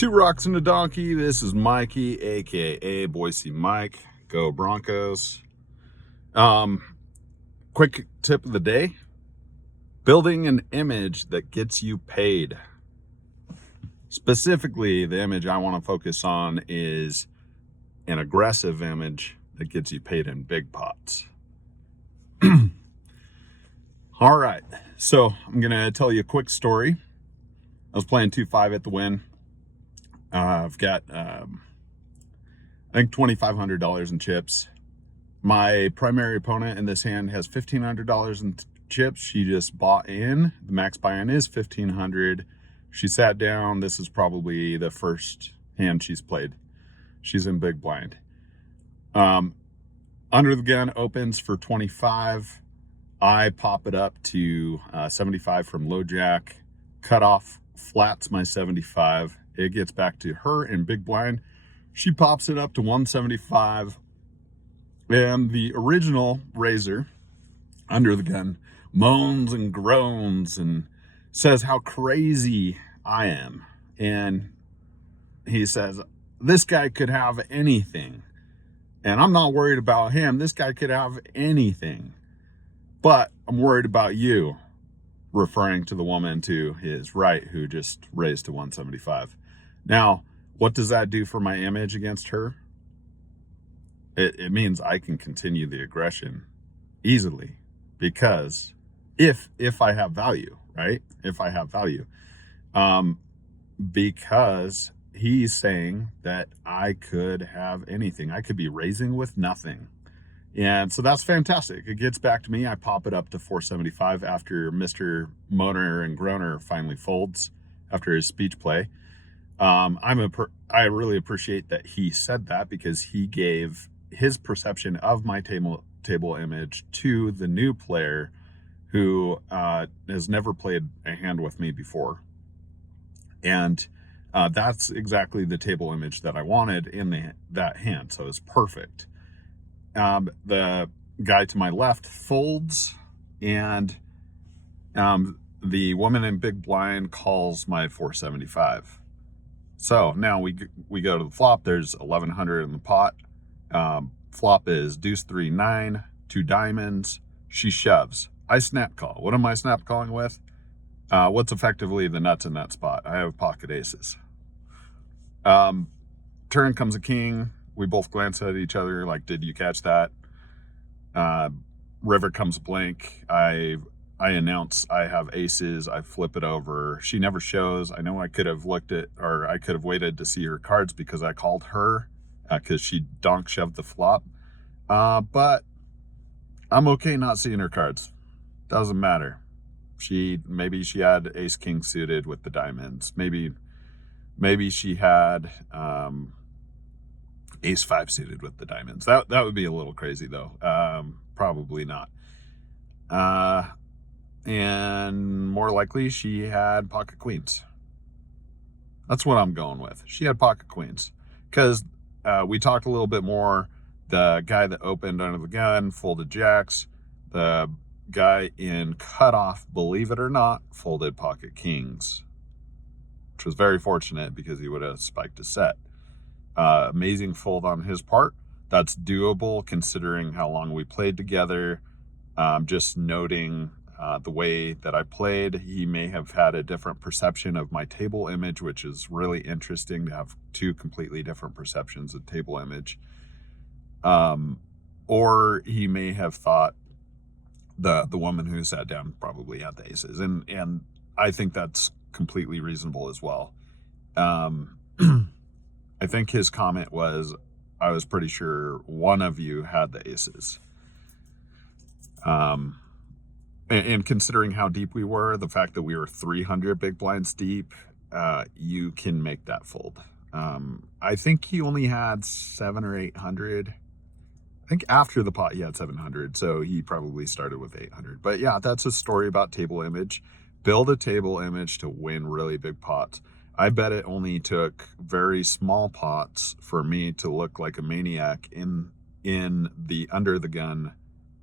Two Rocks and a Donkey. This is Mikey, aka Boise Mike. Go Broncos. Um, Quick tip of the day: building an image that gets you paid. Specifically, the image I want to focus on is an aggressive image that gets you paid in big pots. All right, so I'm gonna tell you a quick story. I was playing 2-5 at the Wynn. I've got I think $2,500 in chips. My primary opponent in this hand has $1,500 in chips. She just bought in. The max buy-in is $1,500. She sat down. This is probably the first hand she's played. She's in big blind. Under the gun opens for 25. I pop it up to 75 from low jack. Cut off flats my 75. It gets back to her in big blind. She pops it up to 175. And the original raiser, under the gun, moans and groans and says how crazy I am. And he says, this guy could have anything. And I'm not worried about him. This guy could have anything. But I'm worried about you, referring to the woman to his right who just raised to 175. Now, what does that do for my image against her? It means I can continue the aggression easily, because if I have value, right? If I have value, because he's saying that I could have anything. I could be raising with nothing. And so that's fantastic. It gets back to me. I pop it up to 475 after Mr. Moaner and Groaner finally folds after his speech play. I really appreciate that he said that, because he gave his perception of my table image to the new player who has never played a hand with me before. And that's exactly the table image that I wanted in that hand. So it's perfect. The guy to my left folds, and the woman in big blind calls my 475. So now we go to the flop. There's 1,100 in the pot. Flop is deuce 3-9, 2 diamonds. She shoves. I snap call. What am I snap calling with? What's effectively the nuts in that spot? I have pocket aces. Turn comes a king. We both glance at each other like, did you catch that? River comes blank. I announce I have aces. I flip it over. She never shows. I know I could have looked at, or I could have waited to see her cards because I called her because she donk shoved the flop. But I'm okay not seeing her cards. Doesn't matter. Maybe she had ace king suited with the diamonds. Maybe she had ace 5 suited with the diamonds. That would be a little crazy though. Probably not. And more likely she had pocket queens. That's what I'm going with. She had pocket queens, because we talked a little bit more. The guy that opened under the gun folded jacks. The guy in cutoff, believe it or not, folded pocket kings, which was very fortunate because he would have spiked a set. Amazing fold on his part. That's doable considering how long we played together. Just noting the way that I played, he may have had a different perception of my table image, which is really interesting to have two completely different perceptions of table image. Or he may have thought the woman who sat down probably had the aces, and I think that's completely reasonable as well. I think his comment was, I was pretty sure one of you had the aces. And considering how deep we were, the fact that we were 300 big blinds deep, you can make that fold. I think he only had 700 or 800. I think after the pot he had 700, so he probably started with 800. But yeah, that's a story about table image. Build a table image to win really big pots. I bet it only took very small pots for me to look like a maniac in the under the gun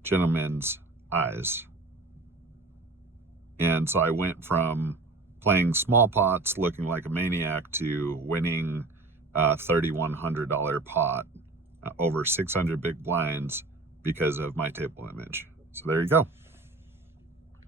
gentleman's eyes. And so I went from playing small pots, looking like a maniac, to winning a $3,100 pot over 600 big blinds because of my table image. So there you go.